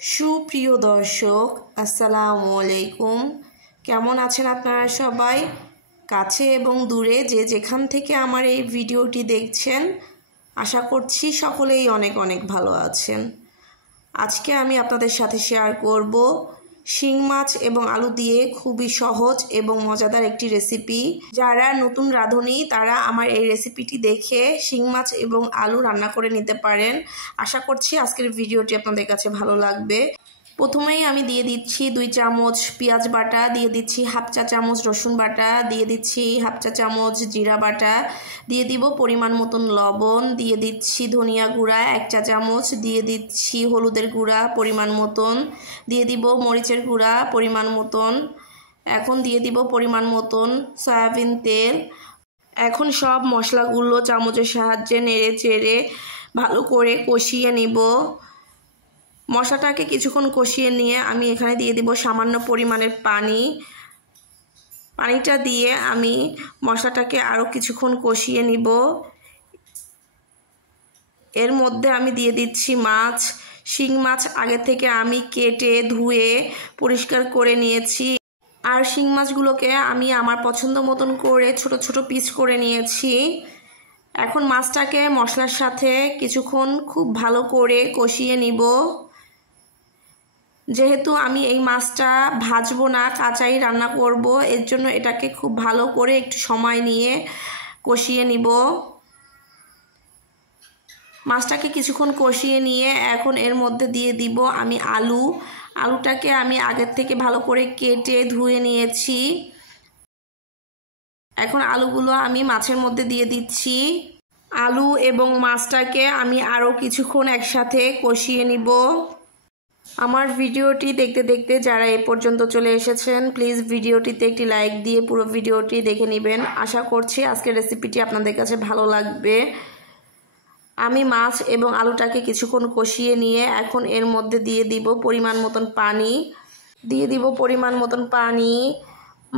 সুপ্রিয় দর্শক, আসসালামু আলাইকুম। কেমন আছেন আপনারা সবাই? কাছে এবং দূরে যে যেখান থেকে আমার এই ভিডিওটি দেখছেন, আশা করছি সকলেই অনেক অনেক ভালো আছেন। আজকে আমি আপনাদের সাথে শেয়ার করব শিং মাছ এবং আলু দিয়ে খুবই সহজ এবং মজাদার একটি রেসিপি। যারা নতুন রাঁধুনি তারা আমার এই রেসিপিটি দেখে শিং মাছ এবং আলু রান্না করে নিতে পারেন। আশা করছি আজকের ভিডিওটি আপনাদের কাছে ভালো লাগবে। প্রথমেই আমি দিয়ে দিচ্ছি 2 চামচ পেঁয়াজ বাটা, দিয়ে দিচ্ছি হাফ চা চামচ রসুন বাটা, দিয়ে দিচ্ছি হাফ চা চামচ জিরা বাটা, দিয়ে দিব পরিমাণ মতন লবণ, দিয়ে দিচ্ছি ধনিয়া গুঁড়া 1 চা চামচ, দিয়ে দিচ্ছি হলুদের গুঁড়া পরিমাণ মতন, দিয়ে দিব মরিচের গুঁড়া পরিমাণ মতন, এখন দিয়ে দিব পরিমাণ মতন সয়াবিন তেল। এখন সব মশলাগুলো চামচের সাহায্যে নেড়ে চেড়ে ভালো করে কষিয়ে নিব। মশলাটাকে কিছুক্ষণ কষিয়ে নিয়ে আমি এখানে দিয়ে দিব সামান্য পরিমাণের পানি। পানিটা দিয়ে আমি মশলাটাকে আরও কিছুক্ষণ কষিয়ে নিব। এর মধ্যে আমি দিয়ে দিচ্ছি মাছ। শিং মাছ আগে থেকে আমি কেটে ধুয়ে পরিষ্কার করে নিয়েছি, আর শিং মাছগুলোকে আমি আমার পছন্দ মতন করে ছোট ছোট পিস করে নিয়েছি। এখন মাছটাকে মশলার সাথে কিছুক্ষণ খুব ভালো করে কষিয়ে নিব। যেহেতু আমি এই মাছটা ভাজবো না, কাঁচাই রান্না করব, এর জন্য এটাকে খুব ভালো করে একটু সময় নিয়ে কষিয়ে নিব। মাছটাকে কিছুক্ষণ কষিয়ে নিয়ে এখন এর মধ্যে দিয়ে দিব আমি আলুটাকে আমি আগের থেকে ভালো করে কেটে ধুয়ে নিয়েছি। এখন আলুগুলো আমি মাছের মধ্যে দিয়ে দিচ্ছি। আলু এবং মাছটাকে আমি আরও কিছুক্ষণ একসাথে কষিয়ে নিব। আমার ভিডিওটি দেখতে দেখতে যারা এ পর্যন্ত চলে এসেছেন, প্লিজ ভিডিওটিতে একটি লাইক দিয়ে পুরো ভিডিওটি দেখে নেবেন। আশা করছি আজকের রেসিপিটি আপনাদের কাছে ভালো লাগবে। আমি মাছ এবং আলুটাকে কিছুক্ষণ কষিয়ে নিয়ে এখন এর মধ্যে দিয়ে দিব পরিমাণ মতন পানি।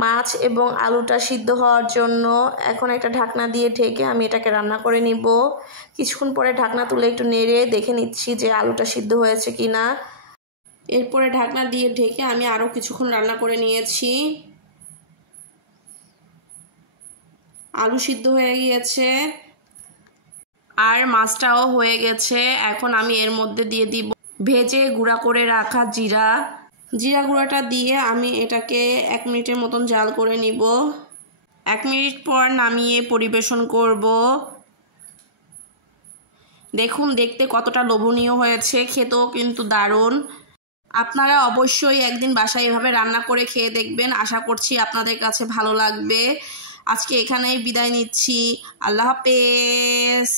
মাছ এবং আলুটা সিদ্ধ হওয়ার জন্য এখন একটা ঢাকনা দিয়ে ঢেকে আমি এটাকে রান্না করে নিব। কিছুক্ষণ পরে ঢাকনা তুলে একটু নেড়ে দেখে নিচ্ছি যে আলুটা সিদ্ধ হয়েছে কিনা। এরপরে ঢাকনা দিয়ে ঢেকে আমি আরও কিছুক্ষণ রান্না করে নিয়েছি। আলু সিদ্ধ হয়ে গিয়েছে আর মাছটাও হয়ে গেছে। এখন আমি এর মধ্যে দিয়ে দিব ভেজে গুঁড়া করে রাখা জিরা গুঁড়াটা দিয়ে আমি এটাকে 1 মিনিটের মতন জাল করে নিব। 1 মিনিট পর নামিয়ে পরিবেশন করব। দেখুন দেখতে কতটা লোভনীয় হয়েছে, খেতেও কিন্তু দারুণ। আপনারা অবশ্যই একদিন বাসায় এভাবে রান্না করে খেয়ে দেখবেন। আশা করছি আপনাদের কাছে ভালো লাগবে। আজকে এখানেই বিদায় নিচ্ছি। আল্লাহ হাফেজ।